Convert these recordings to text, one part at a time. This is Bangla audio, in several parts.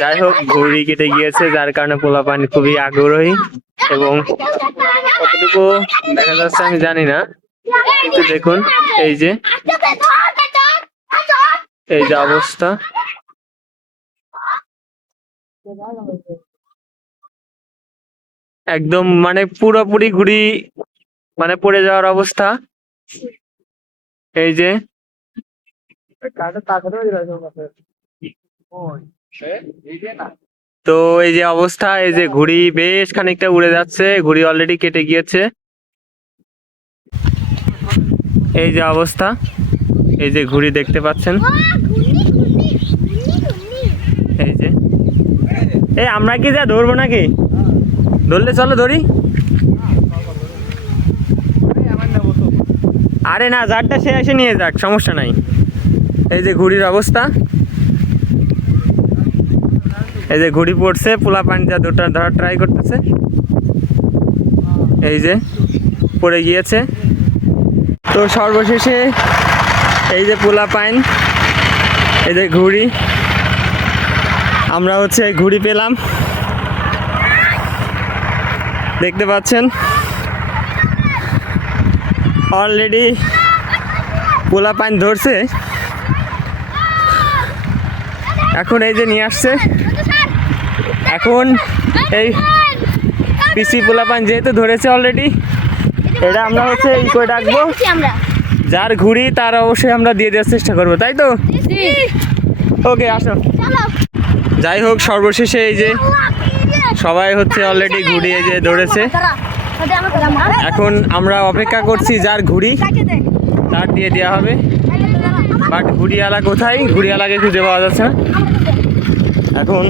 যাই হোক, ঘুড়ি কেটে গিয়েছে, যার কারণে পোলাপান খুবই আগ্রহী এবং কতটুকু দেখা যাচ্ছে আমি জানি না, কিন্তু দেখুন এই যে অবস্থা। একদম মানে পুরোপুরি ঘুড়ি মানে পড়ে যাওয়ার অবস্থা। এই যে তো এই যে অবস্থা, এই যে ঘুড়ি বেশ খানিকটা উড়ে যাচ্ছে, ঘুড়ি অলরেডি কেটে গিয়েছে। এই যে অবস্থা, এই যে ঘুড়ি দেখতে পাচ্ছেন। এই যে আমরা কি যা ধরবো নাকি? ধরলে চলো ধরি। আরে না, যারটা সে এসে নিয়ে যাক, সমস্যা নাই। এই যে ঘুড়ির অবস্থা, এই যে ঘুড়ি পড়ছে, পোলা পানি যা দুটা ধরার ট্রাই করতেছে, এই যে পড়ে গিয়েছে। তো সর্বশেষে এই যে পোলা পাইন, এই যে ঘুড়ি, আমরা হচ্ছে ঘুড়ি পেলাম, দেখতে পাচ্ছেন। অলরেডি পোলা পাইন ধরছে, এখন এই যে নিয়ে আসছে। এখন এই পিসি পোলা পাইন যেহেতু ধরেছে অলরেডি, এটা আমরা হচ্ছে ই করে ডাকবো, যার ঘুড়ি তার অবশ্যই আমরা দিয়ে দেওয়ার চেষ্টা করবো, তাই তো? ওকে, আসো। যাই হোক, সর্বশেষে এই যে সবাই হচ্ছে অলরেডি ঘুড়ি এই যে ধরেছে। এখন আমরা অপেক্ষা করছি যার ঘুড়ি তার দিয়ে দেওয়া হবে, বাট ঘুড়িওয়ালা কোথায়? ঘুড়িওয়ালাকে খুঁজে পাওয়া যাচ্ছে না। এখন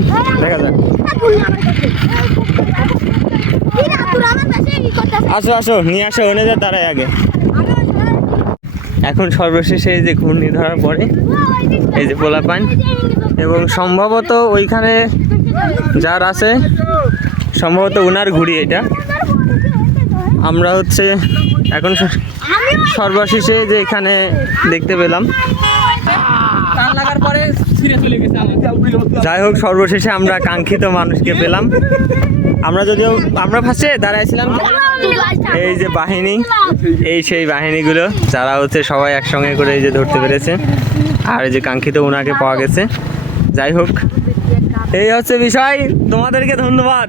দেখা যাক। আসো আসো, নিয়ে আসো, ওনে যা দাঁড়ায় আগে। এখন সর্বশেষে এই যে ঘূর্ণি ধরার পরে এই যে পোলাপান, এবং সম্ভবত ওইখানে যার আছে সম্ভবত ওনার ঘুড়ি এটা। আমরা হচ্ছে এখন সর্বশেষে যে এখানে দেখতে পেলাম। যাই হোক, সর্বশেষে আমরা কাঙ্ক্ষিত মানুষকে পেলাম। আমরা ফার্স্টে দাঁড়াইছিলাম এই যে বাহিনী, এই সেই বাহিনীগুলো যারা হচ্ছে সবাই একসঙ্গে করে এই যে ধরতে পেরেছে, আর এই যে কাঙ্ক্ষিত ওনাকে পাওয়া গেছে। যাই হোক, এই হচ্ছে বিষয়। তোমাদেরকে ধন্যবাদ।